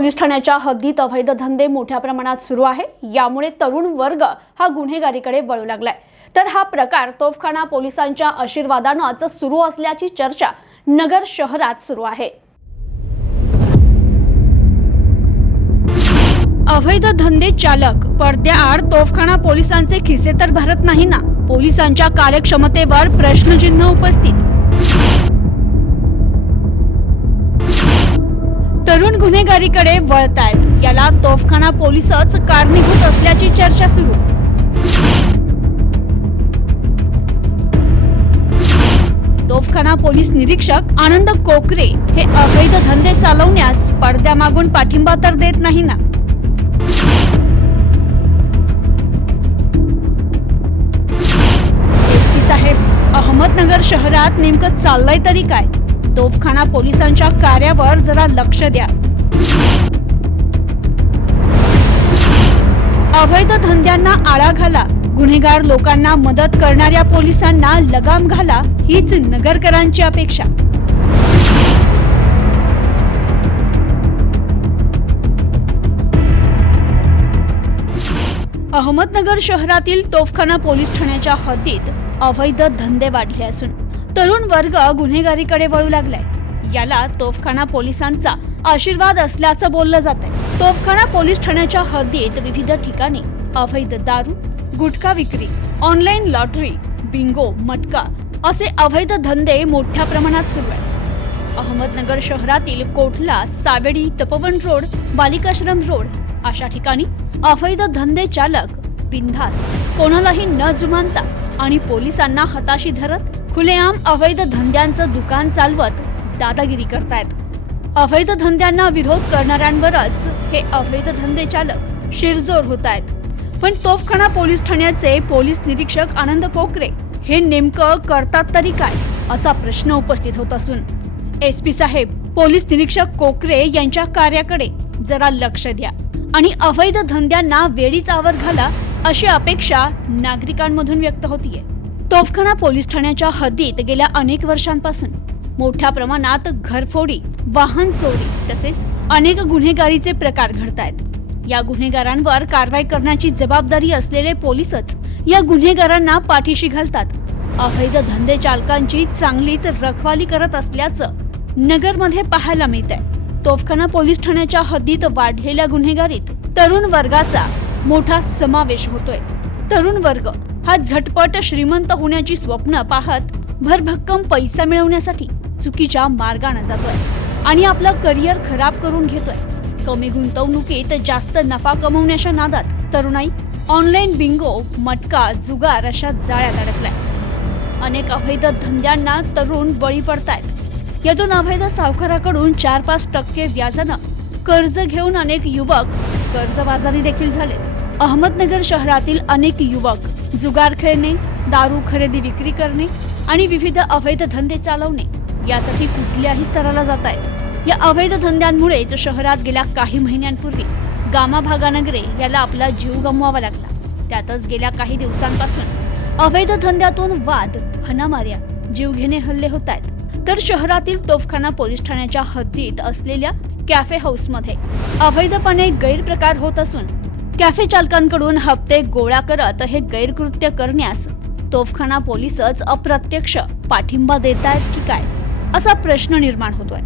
Police ठाण्याच्या हद्दीत अवैध धंदे मोठ्या प्रमाणात सुरू आहे. यामुळे तरुण वर्ग हा गुन्हेगारीकडे वळू लागलाय. तर हा प्रकार तोफखाना पोलिसांच्या आशीर्वादानंच सुरू असल्याची चर्चा नगर शहरात सुरू आहे. अवैध धंदे चालक पडद्याआड तोफखाना पोलिसांचे खिसे तर भरत नाही ना? पोलिसांच्या कार्यक्षमतेवर प्रश्नचिन्ह उपस्थित. तरुण गुन्हेगारीकडे वळतायत. याला तोफखाना पोलीसच कारणीभूत असल्याची चर्चा सुरू. तोफखाना पोलीस निरीक्षक आनंद कोकरे हे अवैध धंदे चालवण्यास पडद्यामागून पाठिंबा तर देत नाही ना. साहेब अहमदनगर शहरात नेमकं चाललंय तरी काय? तोफखाना पोलिसांच्या कार्यावर जरा लक्ष द्या. अवैध धंद्यांना आळा घाला. गुन्हेगार लोकांना मदत करणाऱ्या पोलिसांना लगाम घाला हीच नगरकरांची अपेक्षा. अहमदनगर शहरातील तोफखाना पोलीस ठाण्याच्या हद्दीत अवैध धंदे वाढले असून तरुण वर्ग गुन्हेगारीकडे वळू लागलाय. याला तोफखाना पोलिसांचा आशीर्वाद असल्याचं बोललं जात आहे तोफखाना पोलीस ठाण्याच्या हद्दीत विविध ठिकाणी अवैध दारू गुटखा विक्री ऑनलाईन लॉटरी बिंगो मटका असे अवैध धंदे मोठ्या प्रमाणात सुरू आहेत. अहमदनगर शहरातील कोठला सावेडी तपवन रोड बालिकाश्रम रोड अशा ठिकाणी अवैध धंदे चालक बिंधास कोणालाही न जुमानता आणि पोलिसांना हताशी धरत खुलेआम अवैध धंद्यांचं दुकान चालवत दादागिरी करतायत. अवैध धंद्यांना विरोध करणाऱ्यांवरच हे अवैध धंदे चालक शिरजोर होत आहेत पण तोफखाना पोलीस ठाण्याचे पोलीस निरीक्षक आनंद कोकरे हे नेमकं करतात तरी काय असा प्रश्न उपस्थित होत असून एस पी साहेब पोलीस निरीक्षक कोकरे यांच्या कार्याकडे जरा लक्ष द्या आणि अवैध धंद्यांना वेळीच आवर घाला अशी अपेक्षा नागरिकांमधून व्यक्त होतीये. तोफखाना पोलीस ठाण्याच्या हद्दीत गेल्या अनेक वर्षांपासून. मोठ्या प्रमाणात घरफोडी वाहन चोरी तसेच अनेक गुन्हेगारीचे प्रकार घडत आहेत या गुन्हेगारांवर कारवाई करण्याची जबाबदारी असलेले पोलीसच या गुन्हेगारांना पाठीशी घालतात. अवैध धंदे चालकांची चांगलीच रखवाली करत असल्याचं नगरमध्ये पाहायला मिळत आहे तोफखाना पोलीस ठाण्याच्या हद्दीत वाढलेल्या गुन्हेगारीत तरुण वर्गाचा मोठा समावेश होतोय. तरुण वर्ग हा झटपट श्रीमंत होण्याची स्वप्न पाहत भरभक्कम पैसा मिळवण्यासाठी चुकीच्या मार्गाने जातोय आणि आपलं करिअर खराब करून घेतोय. कमी गुंतवणुकीत जास्त नफा कमवण्याच्या नादात तरुणाई ऑनलाईन बिंगो मटका जुगार अशा जाळ्यात अडकलाय. अनेक अवैध धंद्यांना तरुण बळी पडतायत. यातून अवैध सावकाराकडून चार पाच टक्के व्याजानं कर्ज घेऊन अनेक युवक कर्जबाजारी देखील झाले अहमदनगर शहरातील अनेक युवक जुगार खेळणे दारू खरेदी विक्री करणे आणि विविध अवैध धंदे चालवणे यासाठी कुठल्याही स्तराला जात आहेत. या अवैध धंद्यांमुळेच शहरात गेल्या काही महिन्यांपूर्वी गामा भागानगरे याला आपला जीव गमवावा लागला. त्यातच गेल्या काही दिवसांपासून अवैध धंद्यातून वाद हनामाऱ्या जीवघेणे हल्ले होत आहेत. तर शहरातील तोफखाना पोलीस ठाण्याच्या हद्दीत असलेल्या कॅफे हाऊसमध्ये अवैधपणे गैरप्रकार होत असून कॅफे चालकांकडून हप्ते गोळा करत हे गैरकृत्य करण्यास तोफखाना पोलीसच अप्रत्यक्ष पाठिंबा देत आहेत की काय असा प्रश्न निर्माण होतोय.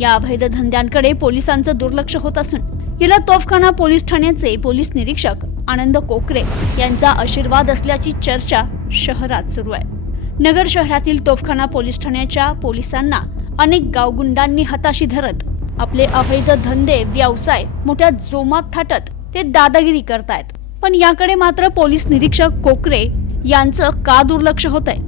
या अवैध धंद्यांकडे पोलिसांचं दुर्लक्ष होत असून याला तोफखाना पोलीस ठाण्याचे पोलीस निरीक्षक आनंद कोकरे यांचा आशीर्वाद असल्याची चर्चा शहरात सुरू आहे. नगर शहरातील तोफखाना पोलीस ठाण्याच्या पोलिसांना अनेक गावगुंडांनी हताशी धरत आपले अवैध धंदे व्यवसाय मोठ्या जोमात थाटत ते दादागिरी करतायत. पण याकडे मात्र पोलीस निरीक्षक कोकरे यांचं का दुर्लक्ष होत आहे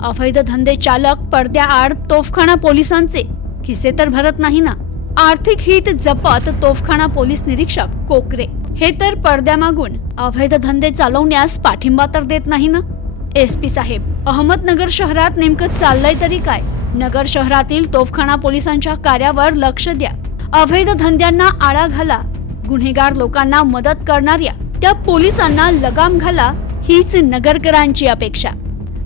अवैध धंदे चालक पडद्याआड तोफखाना पोलिसांचे. खिसे तर भरत नाही ना? आर्थिक हित जपत तोफखाना पोलीस निरीक्षक कोकरे. हे तर पडद्यामागून अवैध धंदे चालवण्यास पाठिंबा तर देत नाही ना? एस पी साहेब अहमदनगर शहरात नेमकं चाललंय तरी काय? नगर शहरातील तोफखाना पोलिसांच्या कार्यावर लक्ष द्या. अवैध धंद्यांना आळा घाला. गुन्हेगार लोकांना मदत करणाऱ्या त्या पोलिसांना लगाम घाला हीच नगरकरांची अपेक्षा.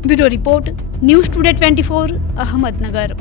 Bureau report news today twenty four Ahmednagar.